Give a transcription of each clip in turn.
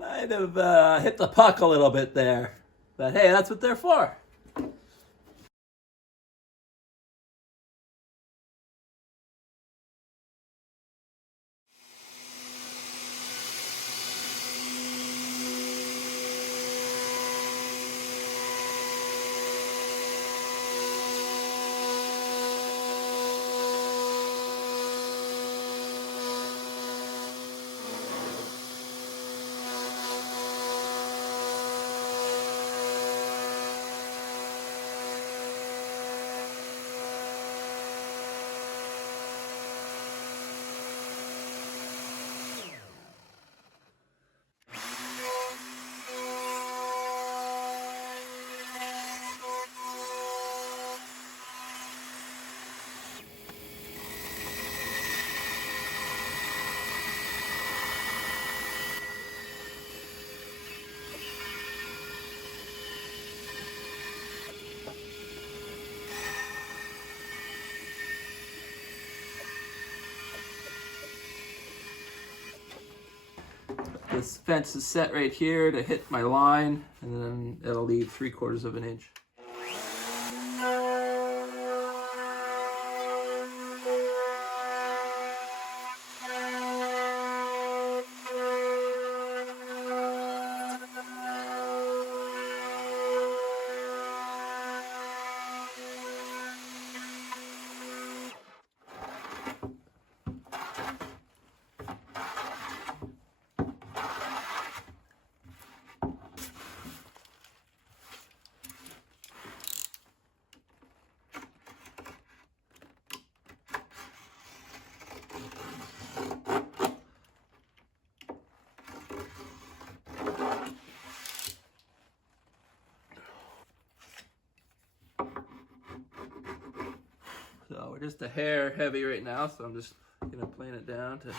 Might have hit the puck a little bit there. But hey, that's what they're for. This fence is set right here to hit my line, and then it'll leave 3/4 of an inch. So we're just a hair heavy right now, so I'm just gonna plane it down to.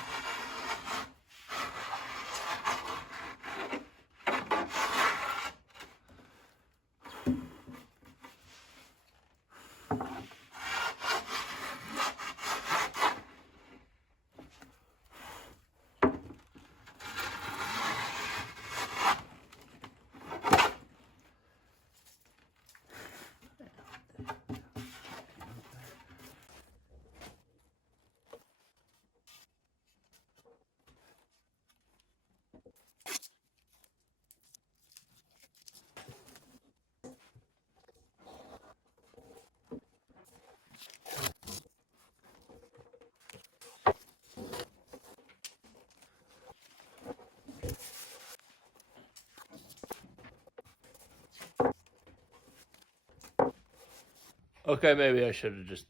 Okay, maybe I should have just.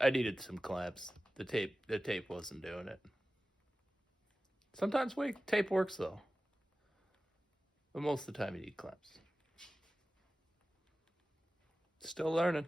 I needed some clamps. The tape wasn't doing it. Sometimes tape works though, but most of the time you need clamps. Still learning.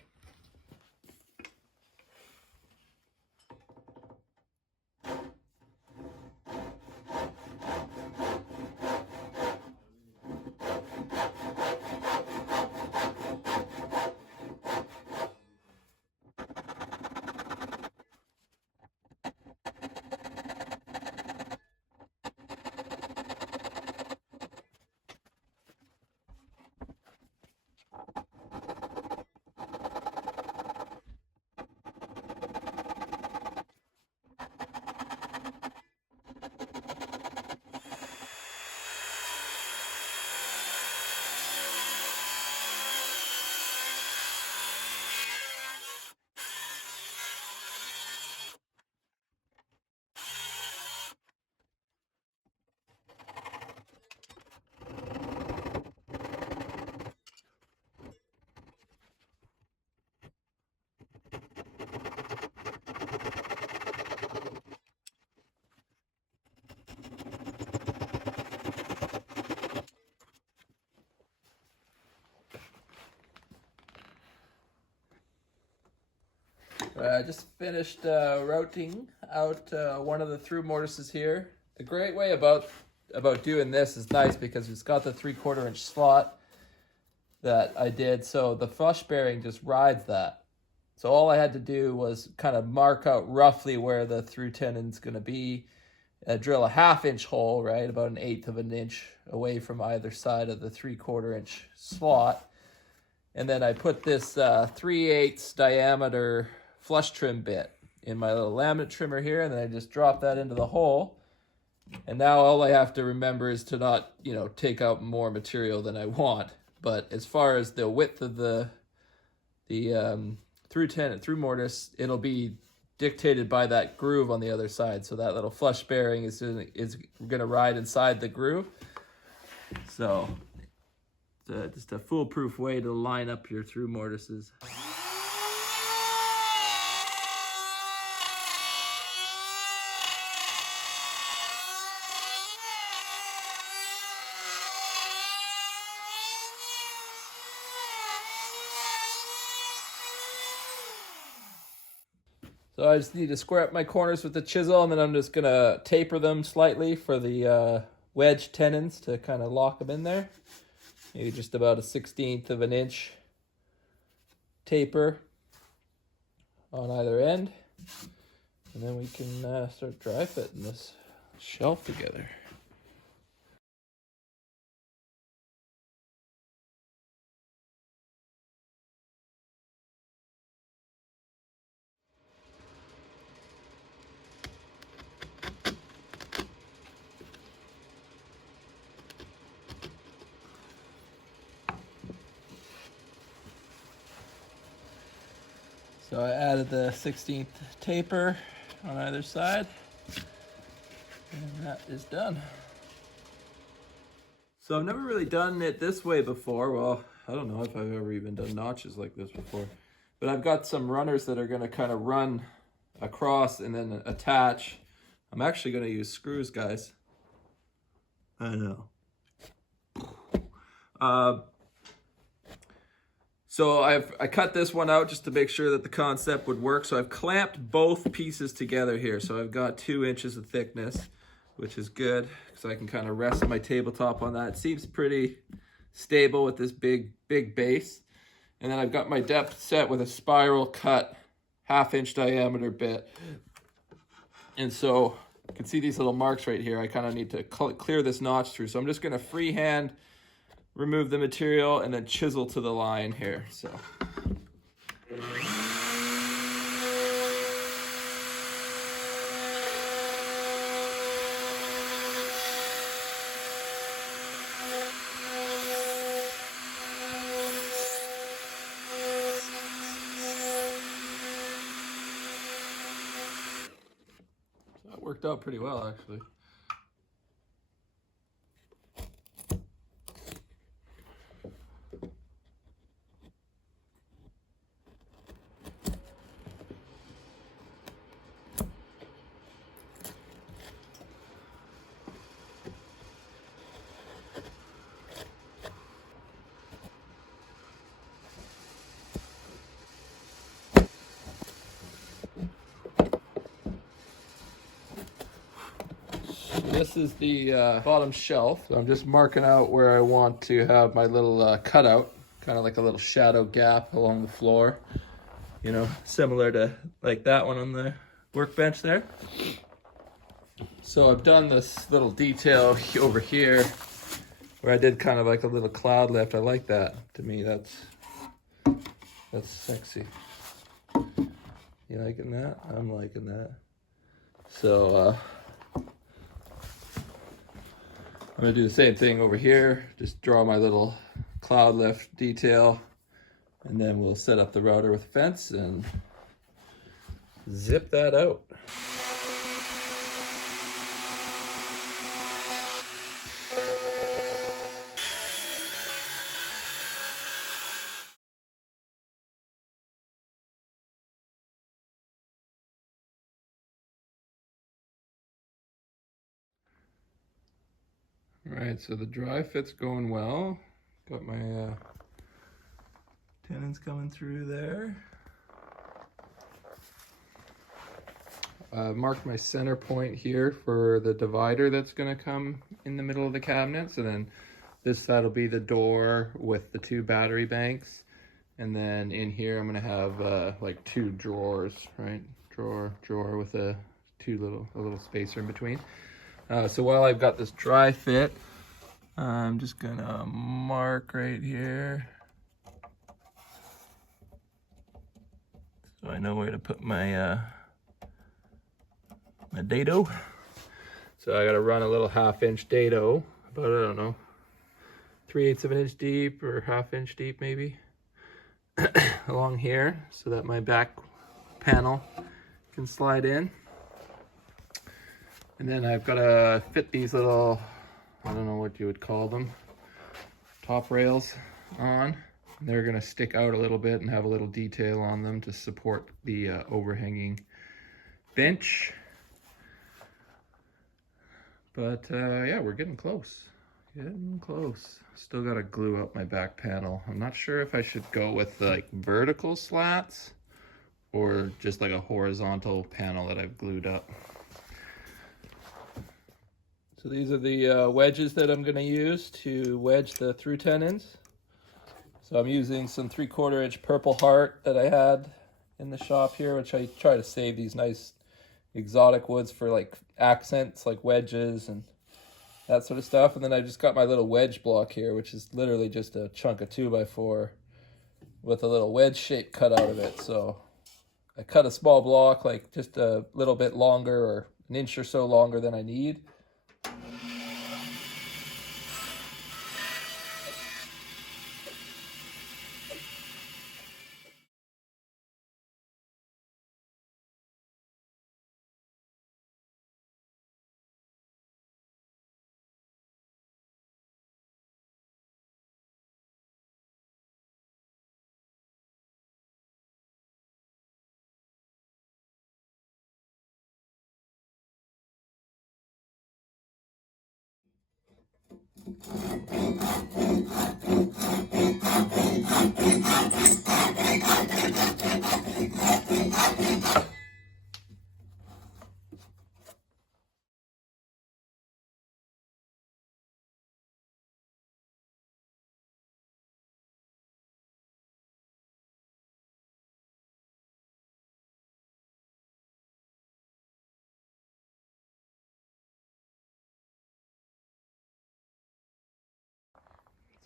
I just finished routing out one of the through mortises here. The great way about doing this is nice because it's got the 3/4 inch slot that I did, so the flush bearing just rides that. So all I had to do was kind of mark out roughly where the through tenon's going to be, drill a 1/2 inch hole, right, about 1/8 of an inch away from either side of the 3/4 inch slot. And then I put this 3/8 diameter flush trim bit in my little laminate trimmer here, and then I just drop that into the hole. And now all I have to remember is to not, take out more material than I want. But as far as the width of the through mortise, it'll be dictated by that groove on the other side. So that little flush bearing is going to ride inside the groove. So just a foolproof way to line up your through mortises. So I just need to square up my corners with the chisel, and then I'm just going to taper them slightly for the wedge tenons to kind of lock them in there. Maybe just about a 1/16 of an inch taper on either end. And then we can start dry fitting this shelf together. So I added the 1/16 taper on either side, and that is done. So I've never really done it this way before. Well, I don't know if I've ever even done notches like this before, but I've got some runners that are going to kind of run across and then attach. I'm actually going to use screws, guys. I know. So I cut this one out just to make sure that the concept would work. So I've clamped both pieces together here. So I've got 2 inches of thickness, which is good because I can kind of rest my tabletop on that. It seems pretty stable with this big base. And then I've got my depth set with a spiral cut 1/2 inch diameter bit. And so you can see these little marks right here. I kind of need to clear this notch through. So I'm just going to freehand remove the material and then chisel to the line here. So that worked out pretty well, actually. This is the bottom shelf. So I'm just marking out where I want to have my little cutout, kind of like a little shadow gap along the floor, similar to like that one on the workbench there. So I've done this little detail over here where I did kind of like a little cloud lift. I like that. To me, that's sexy. You liking that? I'm liking that. So I'm going to do the same thing over here. Just draw my little cloud lift detail, and then we'll set up the router with a fence and zip that out. All right, so the dry fit's going well. Got my tenons coming through there. I've marked my center point here for the divider that's going to come in the middle of the cabinets, and then this side will be the door with the 2 battery banks, and then in here I'm going to have like 2 drawers, right? Drawer with a a little spacer in between. So while I've got this dry fit, I'm just gonna mark right here, so I know where to put my my dado. So I gotta run a little 1/2 inch dado, about, I don't know, 3/8 of an inch deep or 1/2 inch deep maybe, along here, so that my back panel can slide in. And then I've got to fit these little, I don't know what you would call them, top rails on. They're going to stick out a little bit and have a little detail on them to support the overhanging bench. But yeah, we're getting close. Getting close. Still got to glue up my back panel. I'm not sure if I should go with like vertical slats or just like a horizontal panel that I've glued up. So these are the wedges that I'm going to use to wedge the through tenons. So I'm using some 3/4 inch Purple Heart that I had in the shop here, which I try to save these nice exotic woods for like accents, like wedges and that sort of stuff. And then I just got my little wedge block here, which is literally just a chunk of 2x4 with a little wedge shape cut out of it. So I cut a small block, like just a little bit longer or an inch or so longer than I need.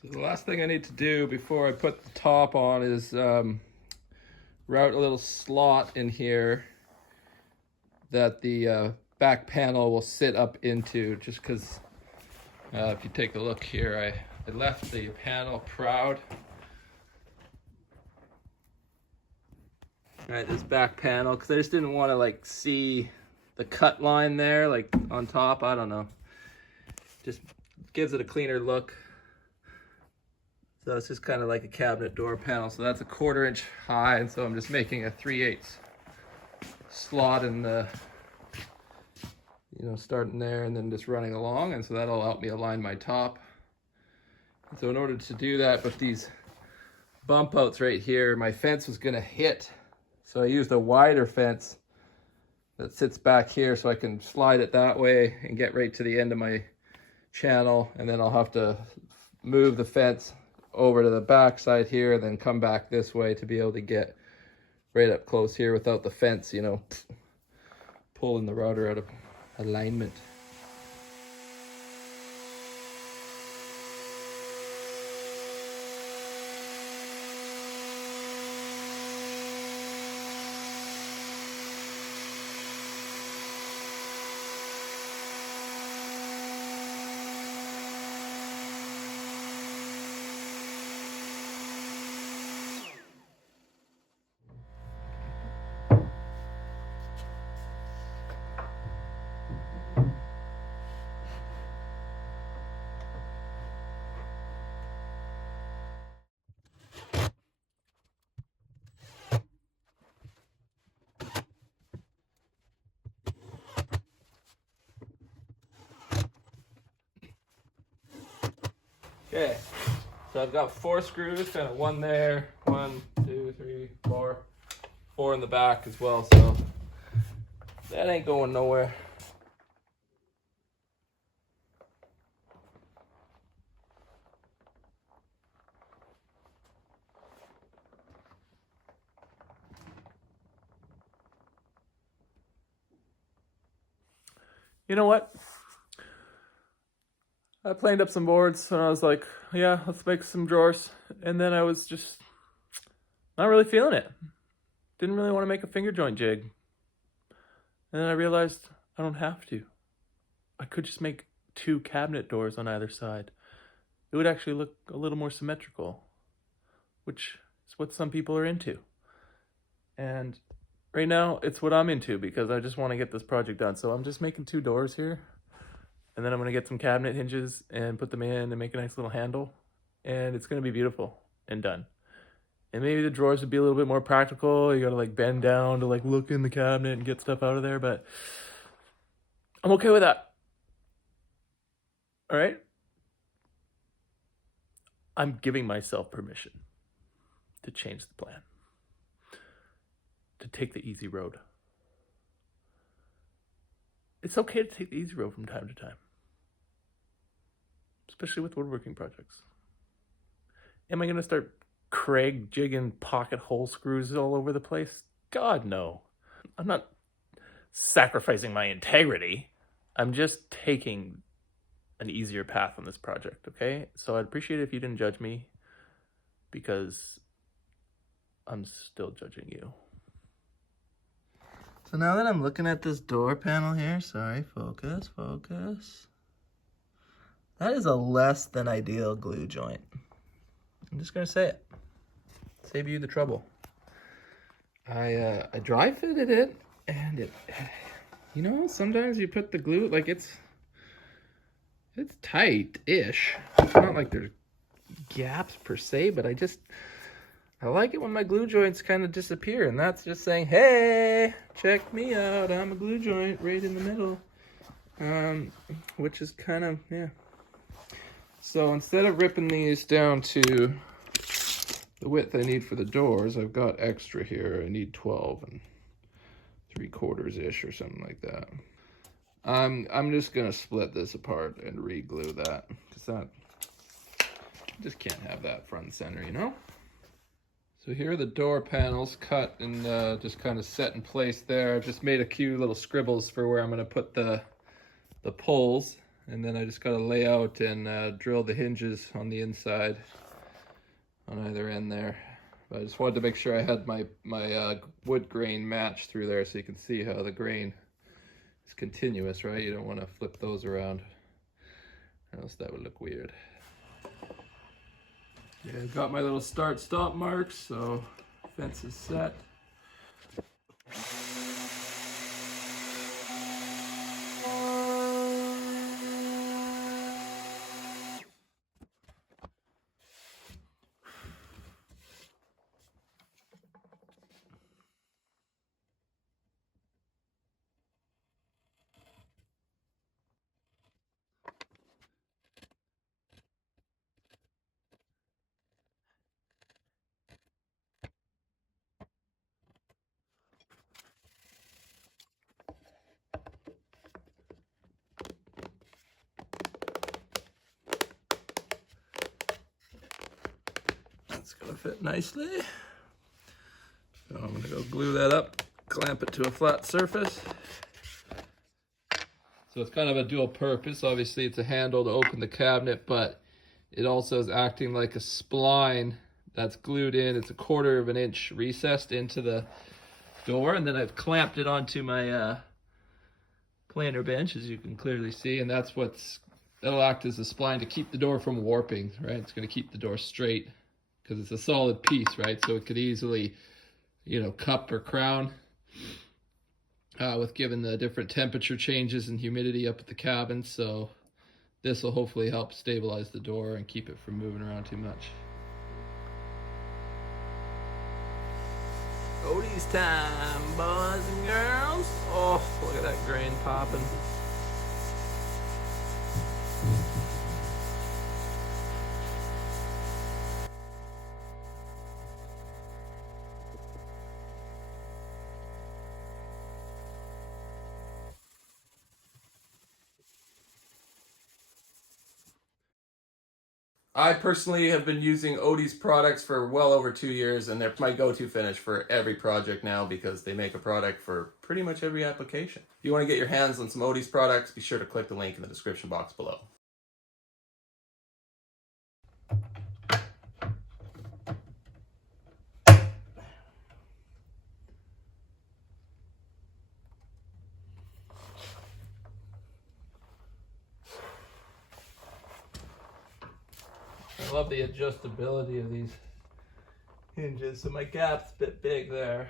So the last thing I need to do before I put the top on is route a little slot in here that the back panel will sit up into, just because if you take a look here, I left the panel proud. All right, this back panel, because I just didn't want to like see the cut line there, like on top. I don't know. Just gives it a cleaner look. So it's just kind of like a cabinet door panel. So that's a 1/4 inch high, and so I'm just making a 3/8 slot in the, starting there and then just running along, and so that'll help me align my top. And so in order to do that with these bump outs right here, my fence was going to hit. So I used a wider fence that sits back here so I can slide it that way and get right to the end of my channel, and then I'll have to move the fence over to the back side here and then come back this way to be able to get right up close here without the fence, pulling the router out of alignment. Okay, so I've got 4 screws, kind of one there, 1, 2, 3, 4, 4 in the back as well, so that ain't going nowhere. you know what? I planed up some boards and I was like, yeah, let's make some drawers. And then I was just not really feeling it. Didn't really want to make a finger joint jig. And then I realized I don't have to. I could just make 2 cabinet doors on either side. It would actually look a little more symmetrical, which is what some people are into. And right now, it's what I'm into because I just want to get this project done. So I'm just making 2 doors here. And then I'm going to get some cabinet hinges and put them in and make a nice little handle. And it's going to be beautiful and done. And maybe the drawers would be a little bit more practical. You got to like bend down to like look in the cabinet and get stuff out of there. But I'm okay with that. All right? I'm giving myself permission to change the plan, to take the easy road. It's okay to take the easy road from time to time, especially with woodworking projects. Am I going to start Craig jigging pocket hole screws all over the place? God, no. I'm not sacrificing my integrity. I'm just taking an easier path on this project, okay? So I'd appreciate it if you didn't judge me because I'm still judging you. So now that I'm looking at this door panel here, sorry, focus. That is a less than ideal glue joint. I'm just gonna say it. Save you the trouble. I dry fitted it, and it, you know, sometimes you put the glue, like it's tight-ish. It's not like there's gaps per se, but I like it when my glue joints kind of disappear, and that's just saying, hey, check me out, I'm a glue joint right in the middle. Which is kind of, yeah. So instead of ripping these down to the width I need for the doors, I've got extra here. I need 12 3/4-ish or something like that. I'm just gonna split this apart and re-glue that, because that, just can't have that front and center, you know? So here are the door panels cut and just kind of set in place there. I've just made a few little scribbles for where I'm gonna put the poles, and then I just gotta lay out and drill the hinges on the inside on either end there. But I just wanted to make sure I had my wood grain matched through there so you can see how the grain is continuous, right? You don't want to flip those around, or else that would look weird. Yeah, I've got my little start-stop marks, so fence is set. That's gonna fit nicely. So I'm gonna go glue that up, clamp it to a flat surface. So it's kind of a dual purpose. Obviously it's a handle to open the cabinet, but it also is acting like a spline that's glued in. It's a 1/4 of an inch recessed into the door, and then I've clamped it onto my planer bench, as you can clearly see, and that'll act as a spline to keep the door from warping, right? It's going to keep the door straight because it's a solid piece, right? So it could easily, you know, cup or crown with given the different temperature changes and humidity up at the cabin. So this will hopefully help stabilize the door and keep it from moving around too much. Odie's time, boys and girls. Oh, look at that grain popping. I personally have been using Odie's products for well over 2 years, and they're my go-to finish for every project now because they make a product for pretty much every application. If you want to get your hands on some Odie's products, be sure to click the link in the description box below. I love the adjustability of these hinges, so my gap's a bit big there.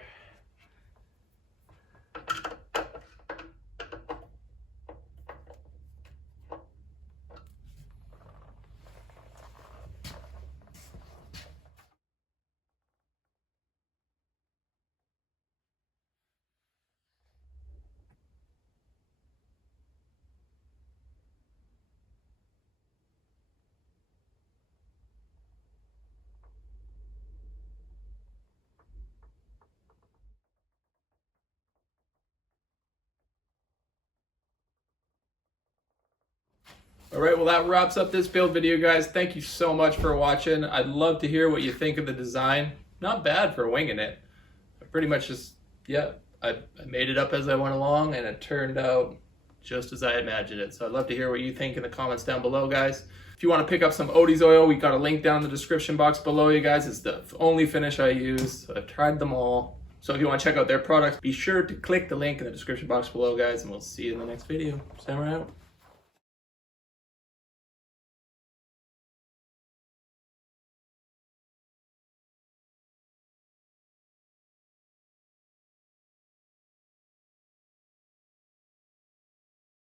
All right, well, that wraps up this build video, guys. Thank you so much for watching. I'd love to hear what you think of the design. Not bad for winging it. I pretty much just, yeah, I made it up as I went along, and it turned out just as I imagined it. So I'd love to hear what you think in the comments down below, guys. If you want to pick up some Odie's oil, we got a link down in the description box below, you guys. It's the only finish I use. I've tried them all. So if you want to check out their products, be sure to click the link in the description box below, guys, and we'll see you in the next video. Samurai out.